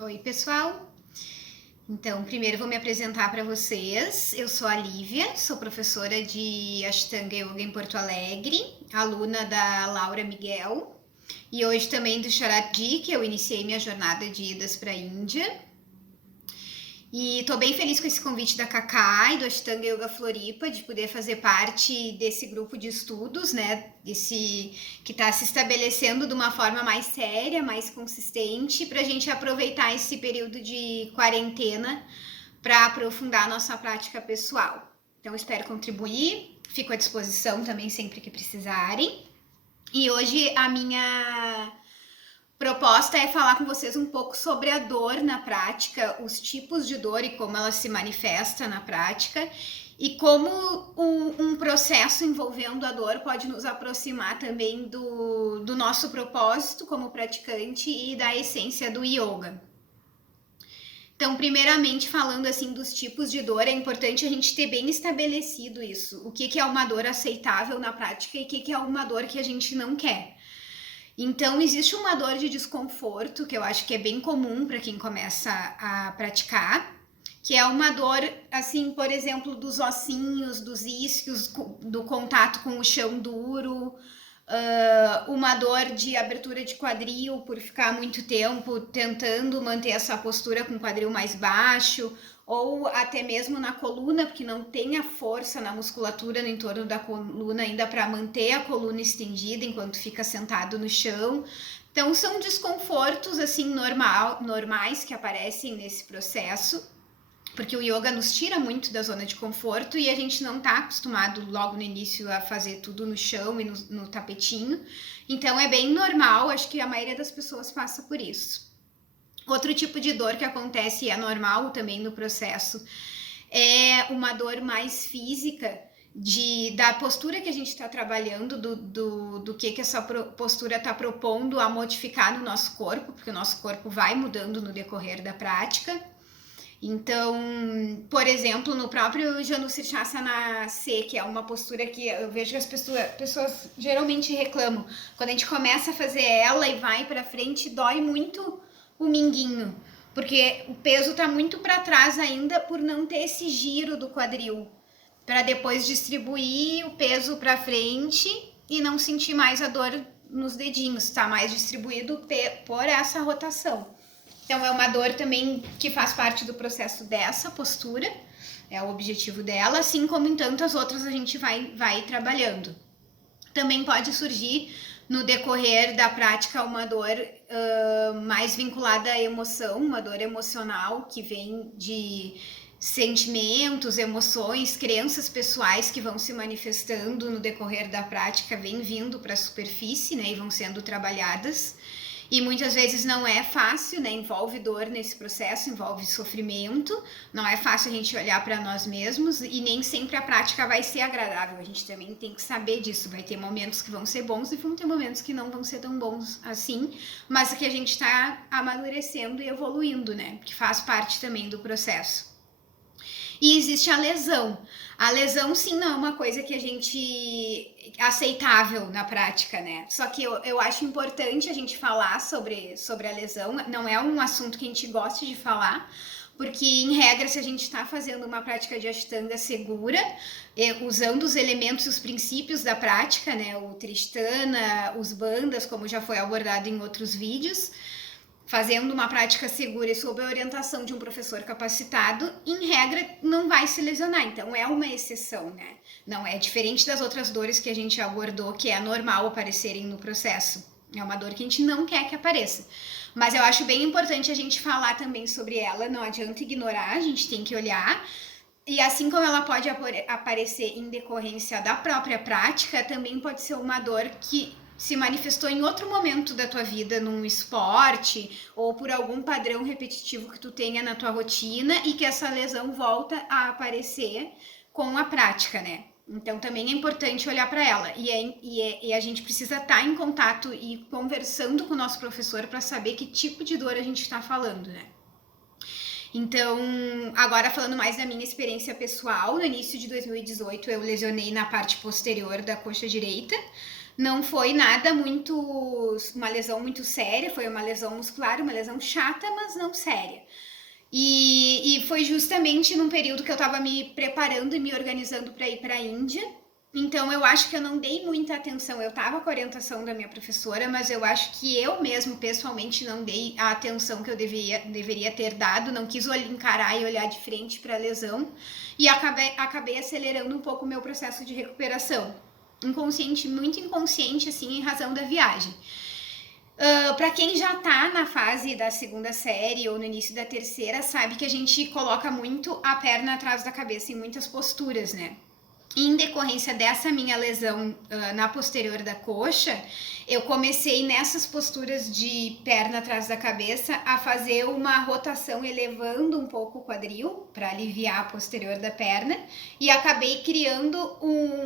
Oi, pessoal. Então, primeiro vou me apresentar para vocês. Eu sou a Lívia, sou professora de Ashtanga Yoga em Porto Alegre, aluna da Laura Miguel e hoje também do Sharat-ji, que eu iniciei minha jornada de idas para a Índia. E tô bem feliz com esse convite da Cacá e do Ashtanga Yoga Floripa de poder fazer parte desse grupo de estudos, né? Esse que está se estabelecendo de uma forma mais séria, mais consistente, para a gente aproveitar esse período de quarentena para aprofundar a nossa prática pessoal. Então, espero contribuir, fico à disposição também sempre que precisarem. E hoje a minha proposta é falar com vocês um pouco sobre a dor na prática, os tipos de dor e como ela se manifesta na prática, e como um processo envolvendo a dor pode nos aproximar também do nosso propósito como praticante e da essência do yoga. Então, primeiramente, falando assim dos tipos de dor, é importante a gente ter bem estabelecido isso. O que é uma dor aceitável na prática e o que é uma dor que a gente não quer. Então, existe uma dor de desconforto, que eu acho que é bem comum para quem começa a praticar, que é uma dor, assim, por exemplo, dos ossinhos, dos isquios, do contato com o chão duro, uma dor de abertura de quadril por ficar muito tempo tentando manter essa postura com o quadril mais baixo, ou até mesmo na coluna, porque não tem a força na musculatura no entorno da coluna ainda para manter a coluna estendida enquanto fica sentado no chão. Então são desconfortos assim normais que aparecem nesse processo, porque o yoga nos tira muito da zona de conforto e a gente não está acostumado logo no início a fazer tudo no chão e no tapetinho. Então é bem normal, acho que a maioria das pessoas passa por isso. Outro tipo de dor que acontece e é normal também no processo é uma dor mais física, da postura que a gente está trabalhando, do que essa postura está propondo a modificar no nosso corpo, porque o nosso corpo vai mudando no decorrer da prática. Então, por exemplo, no próprio Janu Sirsasana C, que é uma postura que eu vejo que as pessoas geralmente reclamam, quando a gente começa a fazer ela e vai para frente, dói muito o minguinho, porque o peso tá muito para trás ainda por não ter esse giro do quadril, para depois distribuir o peso para frente e não sentir mais a dor nos dedinhos, tá mais distribuído por essa rotação. Então é uma dor também que faz parte do processo dessa postura, é o objetivo dela, assim como em tantas outras a gente vai trabalhando. Também pode surgir no decorrer da prática uma dor mais vinculada à emoção, uma dor emocional que vem de sentimentos, emoções, crenças pessoais que vão se manifestando no decorrer da prática, vêm vindo para a superfície, né, e vão sendo trabalhadas. E muitas vezes não é fácil, né? Envolve dor nesse processo, envolve sofrimento, não é fácil a gente olhar para nós mesmos e nem sempre a prática vai ser agradável. A gente também tem que saber disso. Vai ter momentos que vão ser bons e vão ter momentos que não vão ser tão bons assim, mas que a gente está amadurecendo e evoluindo, né? Que faz parte também do processo. E existe a lesão. A lesão, sim, não é uma coisa que a gente aceitável na prática, né? Só que eu acho importante a gente falar sobre a lesão. Não é um assunto que a gente goste de falar, porque em regra, se a gente está fazendo uma prática de Ashtanga segura, usando os elementos e os princípios da prática, né? O Tristana, os bandas, como já foi abordado em outros vídeos, fazendo uma prática segura e sob a orientação de um professor capacitado, em regra, não vai se lesionar. Então, é uma exceção, né? Não é diferente das outras dores que a gente abordou, que é normal aparecerem no processo. É uma dor que a gente não quer que apareça. Mas eu acho bem importante a gente falar também sobre ela, não adianta ignorar, a gente tem que olhar. E assim como ela pode aparecer em decorrência da própria prática, também pode ser uma dor que se manifestou em outro momento da tua vida, num esporte ou por algum padrão repetitivo que tu tenha na tua rotina e que essa lesão volta a aparecer com a prática, né? Então também é importante olhar para ela e a gente precisa estar em contato e conversando com o nosso professor para saber que tipo de dor a gente está falando, né? Então, agora falando mais da minha experiência pessoal, no início de 2018 eu lesionei na parte posterior da coxa direita, Não foi nada muito, uma lesão muito séria, foi uma lesão muscular, uma lesão chata, mas não séria. E foi justamente num período que eu estava me preparando e me organizando para ir para a Índia. Então eu acho que eu não dei muita atenção. Eu estava com a orientação da minha professora, mas eu acho que eu mesmo pessoalmente não dei a atenção que eu deveria ter dado. Não quis encarar e olhar de frente para a lesão e acabei acelerando um pouco o meu processo de recuperação. Inconsciente, muito inconsciente, assim, em razão da viagem. Para quem já tá na fase da segunda série ou no início da terceira, sabe que a gente coloca muito a perna atrás da cabeça em muitas posturas, né? Em decorrência dessa minha lesão na posterior da coxa, eu comecei nessas posturas de perna atrás da cabeça a fazer uma rotação elevando um pouco o quadril para aliviar a posterior da perna e acabei criando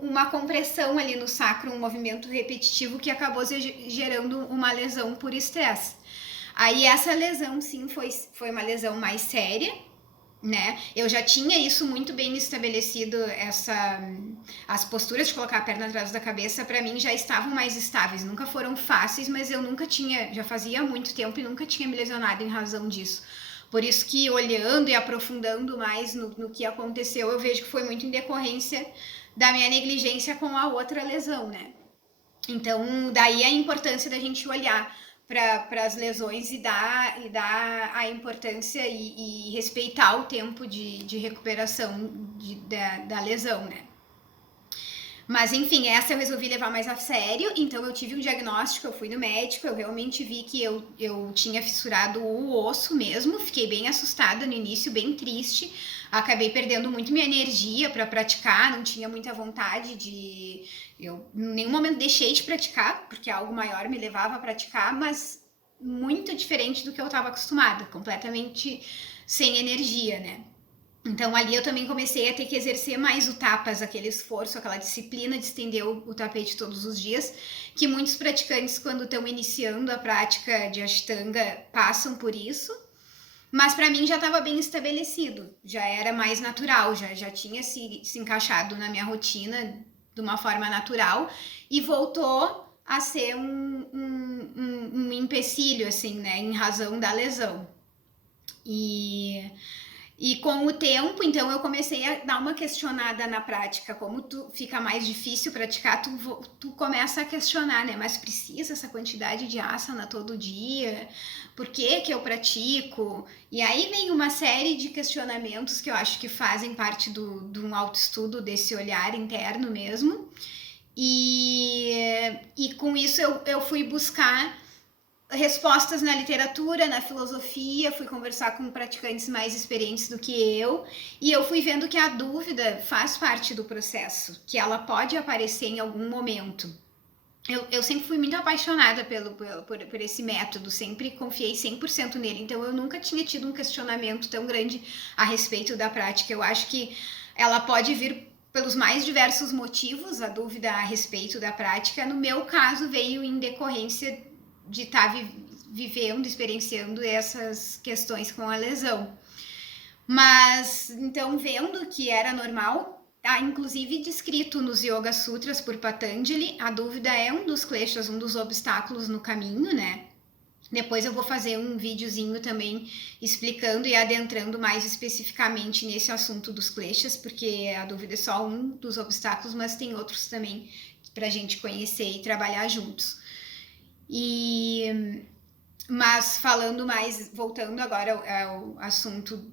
uma compressão ali no sacro, um movimento repetitivo que acabou gerando uma lesão por estresse. Aí essa lesão sim foi uma lesão mais séria, né? Eu já tinha isso muito bem estabelecido, as posturas de colocar a perna atrás da cabeça para mim já estavam mais estáveis, nunca foram fáceis, mas eu nunca tinha, já fazia muito tempo e nunca tinha me lesionado em razão disso. Por isso que olhando e aprofundando mais no que aconteceu, eu vejo que foi muito em decorrência da minha negligência com a outra lesão, né? Então, daí a importância da gente olhar para as lesões e dar a importância e respeitar o tempo de recuperação da lesão, né? Mas enfim, essa eu resolvi levar mais a sério, então eu tive um diagnóstico, eu fui no médico, eu realmente vi que eu tinha fissurado o osso mesmo, fiquei bem assustada no início, bem triste, acabei perdendo muito minha energia para praticar, não tinha muita vontade de... Eu em nenhum momento deixei de praticar, porque algo maior me levava a praticar, mas muito diferente do que eu estava acostumada, completamente sem energia, né? Então ali eu também comecei a ter que exercer mais o tapas, aquele esforço, aquela disciplina de estender o tapete todos os dias, que muitos praticantes quando estão iniciando a prática de Ashtanga passam por isso, mas para mim já estava bem estabelecido, já era mais natural, já tinha se encaixado na minha rotina de uma forma natural e voltou a ser um empecilho, assim, né, em razão da lesão. E com o tempo, então, eu comecei a dar uma questionada na prática. Como tu fica mais difícil praticar, tu começa a questionar, né? Mas precisa essa quantidade de asana todo dia? Por que que eu pratico? E aí vem uma série de questionamentos que eu acho que fazem parte de um autoestudo, desse olhar interno mesmo. E com isso eu fui buscar respostas na literatura, na filosofia, fui conversar com praticantes mais experientes do que eu, e eu fui vendo que a dúvida faz parte do processo, que ela pode aparecer em algum momento. Eu sempre fui muito apaixonada por esse método, sempre confiei 100% nele, então eu nunca tinha tido um questionamento tão grande a respeito da prática. Eu acho que ela pode vir pelos mais diversos motivos, a dúvida a respeito da prática. No meu caso, veio em decorrência de estar vivendo, experienciando essas questões com a lesão. Mas, então, vendo que era normal, inclusive descrito nos Yoga Sutras por Patanjali, a dúvida é um dos kleshas, um dos obstáculos no caminho, né? Depois eu vou fazer um videozinho também explicando e adentrando mais especificamente nesse assunto dos kleshas, porque a dúvida é só um dos obstáculos, mas tem outros também para a gente conhecer e trabalhar juntos. Mas falando mais, voltando agora ao assunto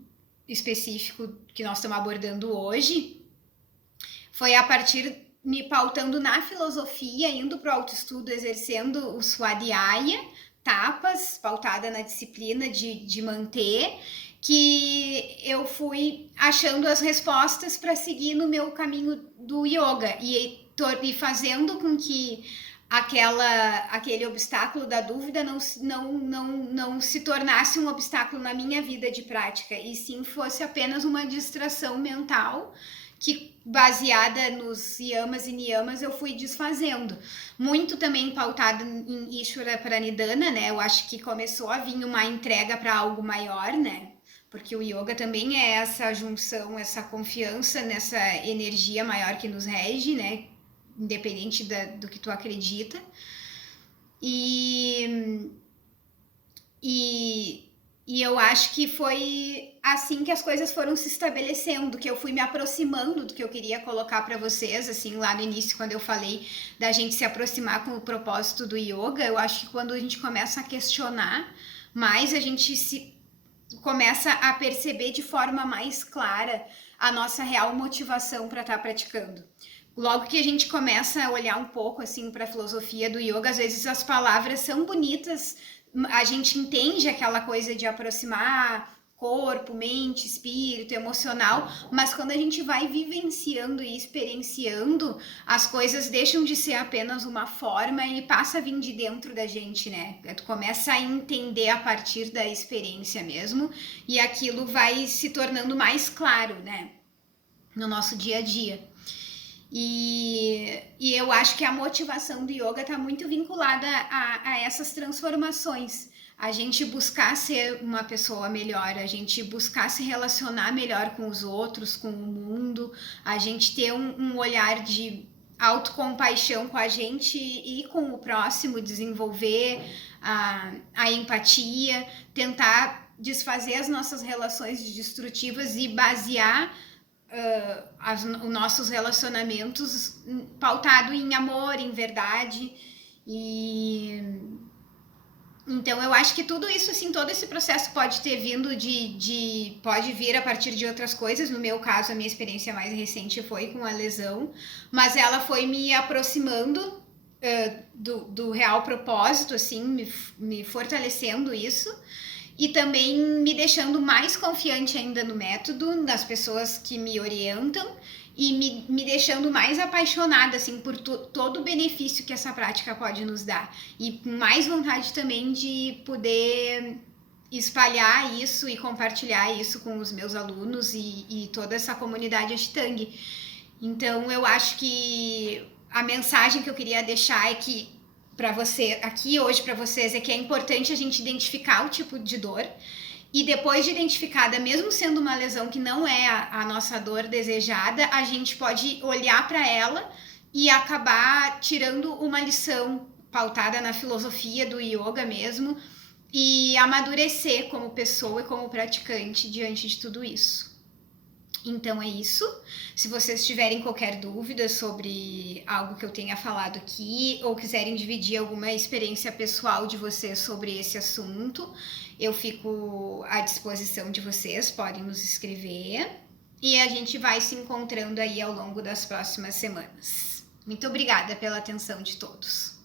específico que nós estamos abordando hoje, foi a partir me pautando na filosofia, indo para o autoestudo, exercendo o Swadhyaya, tapas, pautada na disciplina de manter, que eu fui achando as respostas para seguir no meu caminho do yoga e fazendo com que aquele obstáculo da dúvida não se tornasse um obstáculo na minha vida de prática, e sim fosse apenas uma distração mental que, baseada nos yamas e niyamas, eu fui desfazendo. Muito também pautado em Ishvara Pranidhana, né? Eu acho que começou a vir uma entrega para algo maior, né? Porque o yoga também é essa junção, essa confiança nessa energia maior que nos rege, né? independente do que tu acredita. E eu acho que foi assim que as coisas foram se estabelecendo, que eu fui me aproximando do que eu queria colocar para vocês, assim, lá no início, quando eu falei da gente se aproximar com o propósito do yoga. Eu acho que quando a gente começa a questionar mais, a gente começa a perceber de forma mais clara a nossa real motivação para estar praticando. Logo que a gente começa a olhar um pouco assim para a filosofia do yoga, às vezes as palavras são bonitas, a gente entende aquela coisa de aproximar corpo, mente, espírito, emocional, mas quando a gente vai vivenciando e experienciando, as coisas deixam de ser apenas uma forma e passa a vir de dentro da gente, né? Tu começa a entender a partir da experiência mesmo, e aquilo vai se tornando mais claro, né? No nosso dia a dia. E eu acho que a motivação do yoga está muito vinculada a essas transformações. A gente buscar ser uma pessoa melhor, a gente buscar se relacionar melhor com os outros, com o mundo, a gente ter um olhar de autocompaixão com a gente e com o próximo, desenvolver a empatia, tentar desfazer as nossas relações destrutivas e basear os nossos relacionamentos pautado em amor, em verdade. E então eu acho que tudo isso, assim, todo esse processo pode ter vindo pode vir a partir de outras coisas. No meu caso, a minha experiência mais recente foi com a lesão, mas ela foi me aproximando do real propósito, assim, me fortalecendo isso. E também me deixando mais confiante ainda no método, nas pessoas que me orientam, e me deixando mais apaixonada, assim, por todo o benefício que essa prática pode nos dar. E com mais vontade também de poder espalhar isso e compartilhar isso com os meus alunos e toda essa comunidade Ashtanga. Então, eu acho que a mensagem que eu queria deixar é que para você aqui hoje para vocês é que é importante a gente identificar o tipo de dor, e depois de identificada, mesmo sendo uma lesão que não é a nossa dor desejada, a gente pode olhar para ela e acabar tirando uma lição pautada na filosofia do yoga mesmo, e amadurecer como pessoa e como praticante diante de tudo isso. Então é isso. Se vocês tiverem qualquer dúvida sobre algo que eu tenha falado aqui, ou quiserem dividir alguma experiência pessoal de vocês sobre esse assunto, eu fico à disposição de vocês, podem nos escrever, e a gente vai se encontrando aí ao longo das próximas semanas. Muito obrigada pela atenção de todos.